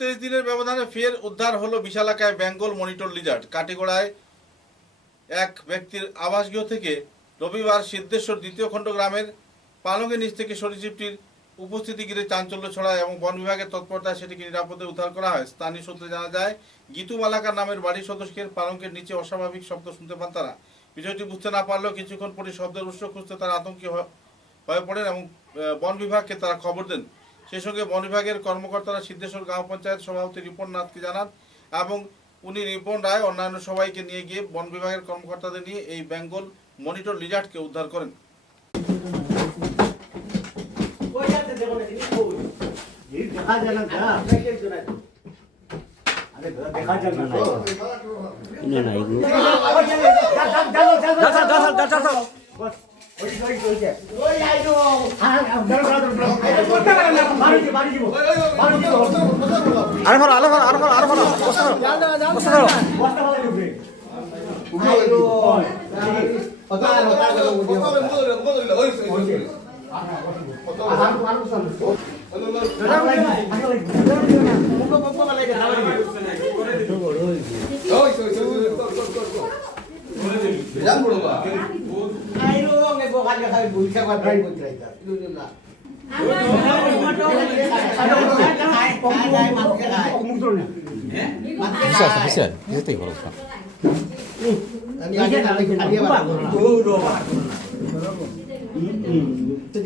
23 দিনের ব্যবধানে ফের উদ্ধার হলো বিশালাকায় বেঙ্গল মনিটর লিজার্ড। কাটিগড়ায় এক ব্যক্তির আবাসগৃহ থেকে রবিবার সিদ্ধেশ্বর দ্বিতীয় খণ্ড গ্রামের পালংয়ের নিচ থেকে সরীসৃপটির উপস্থিতি ঘিরে চাঞ্চল্য ছড়ায় এবং বন বিভাগের তৎপরতায় সেটিকে নিরাপদে উদ্ধার করা হয়। স্থানীয় সূত্রে জানা যায়, গীতু মালাকার নামের বাড়ির সদস্যের পালঙ্কের নিচে অস্বাভাবিক শব্দ শুনতে পান তারা। বিষয়টি বুঝতে না পারলেও কিছুক্ষণ পরে শব্দের উৎস খুঁজতে তারা আতঙ্কে হয়ে পড়েন এবং বন বিভাগকে তারা খবর দেন। সেই সঙ্গে বন বিভাগের কর্মকর্তারা সিদ্ধেশ্বর গ্রাম পঞ্চায়েত সভাপতি রিপন নাথকে জানান এবং উনি রিপন রায় অন্যান্য সবাইকে নিয়ে গিয়ে বন বিভাগের কর্মকর্তাদের নিয়ে এই বেঙ্গল মনিটর লিজার্ডকে উদ্ধার করেন। জাল